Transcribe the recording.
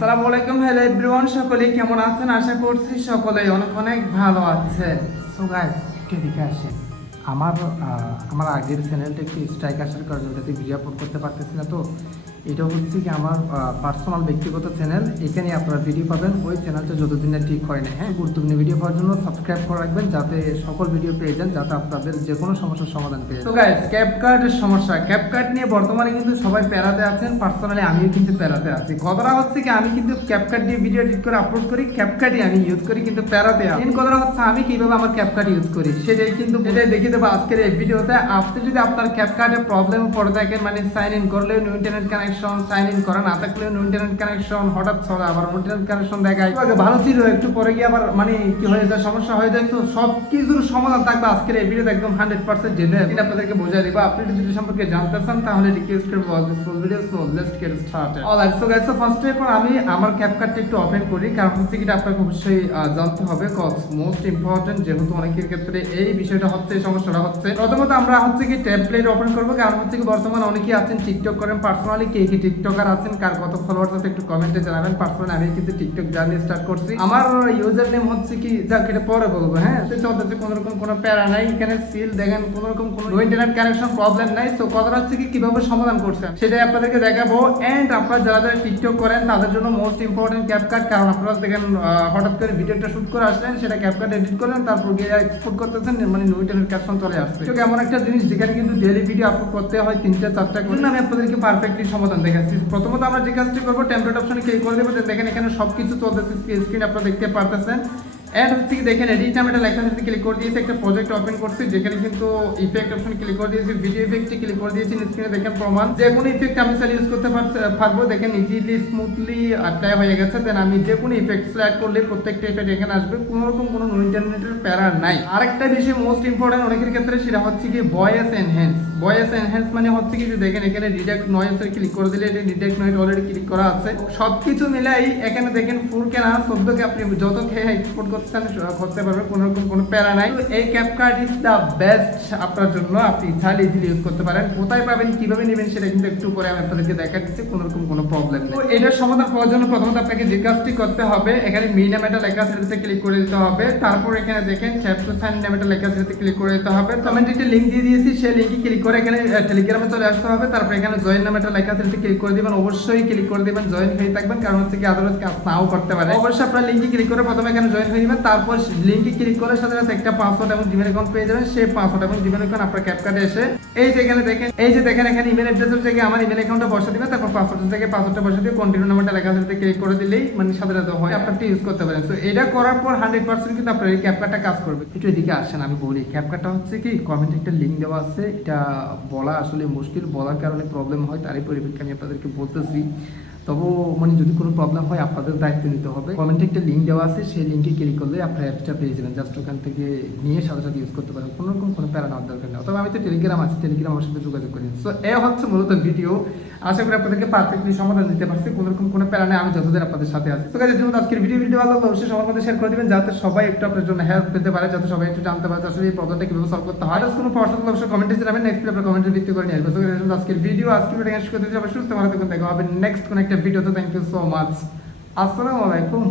আসসালামু আলাইকুম, hello everyone, সকলে কেমন আছেন? আশা করছি সকলে অনেক অনেক ভালো আছেন। সো গাইস, একটু এদিকে আসেন। আমার আগের চ্যানেলটা একটু স্ট্রাইক আসার কারণে ওটাতে ভিডিও আপলোড করতে পারতেছি না। তো এটা হচ্ছে কি আমার পার্সোনাল ব্যক্তিগত চ্যানেল, এখানে আপনারা ভিডিও পাবেন। ওই চ্যানেলটা যতদিন না ঠিক হয় না, হ্যাঁ, গুরুত্বপূর্ণ ভিডিও পাওয়ার জন্য সাবস্ক্রাইব করে রাখবেন, যাতে সকল ভিডিও পেয়ে যান, যাতে আপনাদের যে কোনো সমস্যার সমাধান পেয়ে যান। তো গাইস, ক্যাপকাটের সমস্যা, ক্যাপকাট নিয়ে বর্তমানে কিন্তু সবাই প্যারাতে আছেন, পার্সোনালি আমিও কিন্তু প্যারাতে আছি। কথাটা হচ্ছে কি, আমি কিন্তু ক্যাপকাট দিয়ে ভিডিও এডিট করে আপলোড করি, ক্যাপকাটই আমি ইউজ করি, কিন্তু প্যারাতে মেন কথাটা হচ্ছে আমি কিভাবে আমার ক্যাপকাট ইউজ করি সেটাই দেখিয়ে দেবো আজকের এই ভিডিওতে। আপনি যদি আপনার ক্যাপকাটে প্রবলেম পড়ে থাকেন, মানে সাইন ইন করলেও no internet connection, sign in করা না থাকলেও নো ইন্টারনেট কানেকশন, হঠাৎ ছড়া আবার ইন্টারনেট কানেকশন দেখায়, ভালো ছিল, একটু পরে গিয়ে আবার মানে কি হয়ে যায়, সমস্যা হয়ে যায়। তো সব কিছুর সমাধান থাকবে আজকের এই ভিডিওতে, একদম 100% জেনে আপনাদেরকে বোঝাই দিব। আপনি যদি সম্পর্কে জানতে চান তাহলে রিকোয়েস্ট করবো all this full video. So let's get started. Alright, so guys, first of all আমি আমার ক্যাপকাটটা একটু ওপেন করি, কারণ হচ্ছে কি আপনাকে অবশ্যই জানতে হবে, কজ মোস্ট ইম্পর্টেন্ট, যেহেতু অনেকের ক্ষেত্রে এই বিষয়টা হচ্ছে, এই সমস্যাটা হচ্ছে। প্রথমত আমরা হচ্ছে কি টেমপ্লেট ওপেন করবো, কারণ হচ্ছে কি বর্তমানে অনেকেই আছেন টিকটক করেন। পার্সোনালি কে কি টিকটকার আছেন, কার কত ফলোয়ার্স আছে একটু কমেন্টে জানাবেন। পার্সোনালি আমি কিন্তু টিকটক জার্নি স্টার্ট করছি। আমার ইউজার নেম হচ্ছে কি, যাক এটা পরে বলবো, হ্যাঁ, চলতেছে, কোনো রকম কোনো প্যারা নাই, এখানে সিল দেখেন, কোনো রকম কোনো ইন্টারনেট কানেকশন প্রবলেম নাই। তো কথা হচ্ছে কি কিভাবে সমাধান করছেন সেটাই আপনাদেরকে দেখাবো। এন্ড আপনারা যারা যারা টিকটক করেন তাদের জন্য মোস্ট ইম্পর্টেন্ট ক্যাপকাট, কারণ আপনারা দেখেন হঠাৎ করে ভিডিওটা শুট করে আসলেন, সেটা ক্যাপকাট এডিট করলেন, তারপর গিয়ে এক্সপোর্ট করতেছেন, মানে নো ইন্টারনেট কানেকশন চলে আসছে। তো এমন একটা জিনিস যেখানে কিন্তু ডেইলি ভিডিও আপলোড করতে হয় 3-4টা করে, আমি আপনাদেরকে পারফেক্টলি সমাধান দেখাচ্ছি। প্রথমত আমরা যে কাজটি করবো, টেমপ্লেট অপশনে ক্লিক করে দেবো। দেখেন এখানে সবকিছু চলতেছে, স্ক্রিন আপনারা দেখতে পারতেছেন। এন্ড হচ্ছে কি দেখেন এডিট নামে একটা লেখা আছে, ক্লিক করে দিয়েছি, একটা প্রজেক্ট ওপেন করছি, যেখানে কিন্তু ইফেক্ট অপশন ক্লিক করে দিয়েছি, ভিডিও ইফেক্টে ক্লিক করে দিয়েছি। স্ক্রিনে দেখেন প্রমাণ, যে কোনো ইফেক্ট আমি চাইলে ইউজ করতে পারবো। দেখেন ইজিলি স্মুথলি অ্যাপ্লাই হয়ে গেছে। দেন আমি যে কোনো ইফেক্ট সিলেক্ট করলে প্রত্যেকটা ইফেক্ট এখানে আসবে, কোনো রকম কোনো ইন্টারনেটের প্যারা নাই। আরেকটা বিষয় মোস্ট ইম্পর্টেন্ট অনেকের ক্ষেত্রে, সেটা হচ্ছে কি ভয়েস এনহ্যান্স। ভয়েস এনহ্যান্স মানে হচ্ছে কি, দেখেন এখানে ডিটেক্ট নয়েজে ক্লিক করে দিলে, এটা ডিটেক্ট নয়েজ অলরেডি ক্লিক করা আছে। সবকিছু মিলাই এখানে দেখেন 4K না 14K আপনি যত খেয়ে এক্সপোর্ট করতে পারবেন, কোনো রকম কোনো প্যারা নাই। এই ক্যাপকাট ইজ দ্য বেস্ট আপনার জন্য, আপনি চাইলে ইজিলি ইউজ করতে পারেন। কোথায় পাবেন, কিভাবে নেবেন সেটা কিন্তু একটু পরে আমি আপনাদেরকে দেখা দিচ্ছি, কোনো রকম কোনো প্রবলেম নেই। তো এটার সমাধান পাওয়ার জন্য প্রথমত আপনাকে যে কাজটি করতে হবে, এখানে মি নামে একটা লেখা আছে, সেটাতে ক্লিক করে দিতে হবে। তারপর এখানে দেখেন ট্যাপ টু সাইন নামে একটা লেখা আছে, সেটাতে ক্লিক করে দিতে হবে। কমেন্টে একটা লিংক দিয়ে দিয়েছি, সেই লিংকে ক্লিক করে এখানে টেলিগ্রামে চলে আসতে হবে। তারপর এখানে জয়েন নামে একটা লেখা আছে, সেটাতে ক্লিক করে দিবেন। অবশ্যই ক্লিক করে দিবেন, জয়েন হয়ে থাকবেন, কারণ হচ্ছে কি আদারওয়াইজ কাজ নাও করতে পারে। অবশ্যই আপনার লিংকে ক্লিক করে প্রথমে এখানে জয়েন হয়ে দিবেন। তারপর লিংকে ক্লিক করে সাথে সাথে একটা পাসওয়ার্ড এবং জিমেল অ্যাকাউন্ট পেয়ে যাবেন। সেই পাসওয়ার্ড এবং জিমেল অ্যাকাউন্ট আপনার ক্যাপকাটে এসে এই যে এখানে দেখেন, এখানে ইমেল অ্যাড্রেসের জায়গায় আমার ইমেল অ্যাকাউন্টটা বসে দিবেন। তারপর পাসওয়ার্ডের জায়গায় পাসওয়ার্ডটা বসে দিয়ে কন্টিনিউ নাম্বারটা লেখা আছে, ক্লিক করে দিলেই মানে সাথে সাথে হয় আপনারটা ইউজ করতে পারেন। তো এটা করার পর 100% কিন্তু আপনার এই ক্যাপকাটটা কাজ করবে। একটু এদিকে আসেন, আমি বলি ক্যাপকাটটা হচ্ছে কি, কমেন্টে একটা লিংক দেওয়া আছে, এটা বলা আসলে মুশকিল, বলার কারণে প্রবলেম হয়, তারই পরিপ্রেক্ষিতে আমি আপনাদেরকে বলতেছি। তবু মানে যদি কোনো প্রবলেম হয় আপনাদের দায়িত্ব নিতে হবে। কমেন্টে একটা লিঙ্ক দেওয়া আছে, সেই লিঙ্কে ক্লিক করলে আপনার অ্যাপসটা পেয়ে যাবেন। জাস্ট ওখান থেকে নিয়ে সাথে সাথে ইউজ করতে পারেন, কোনো রকম কোনো প্যারা নেওয়ার দরকার নেই। তবে আমি তো টেলিগ্রাম আছে, টেলিগ্রাম আমার সাথে যোগাযোগ করি। সো এ হচ্ছে মূলত ভিডিও। আশা করি আপনাদেরকে পারফেক্টলি সমাধান দিতে পারছি, কোনো রকম কোনো প্যারা নেই, আমি যতদিন আপনাদের সাথে আছি। তো গাইস, আজকের ভিডিও ভালো লাগলে অবশ্যই সবার মধ্যে শেয়ার করে দিবেন, যাতে সবাই একটু আপনার জন্য হেল্প পেতে পারে, যাতে সবাই একটু জানতে পারে আসলে এই প্রবলেমটা কিভাবে সলভ করতে হয়। আর কোনো প্রশ্ন থাকলে অবশ্যই কমেন্টে জানাবেন, নেক্সট আপনার কমেন্টের ভিত্তি করে নিয়ে আসবো। আজকের ভিডিও শেষ করতে যাবো, সুস্থ ভালো থাকুন, দেখা হবে নেক্সট কোনো একটা ভিডিওতে। Thank you so much. আসসালামু আলাইকুম।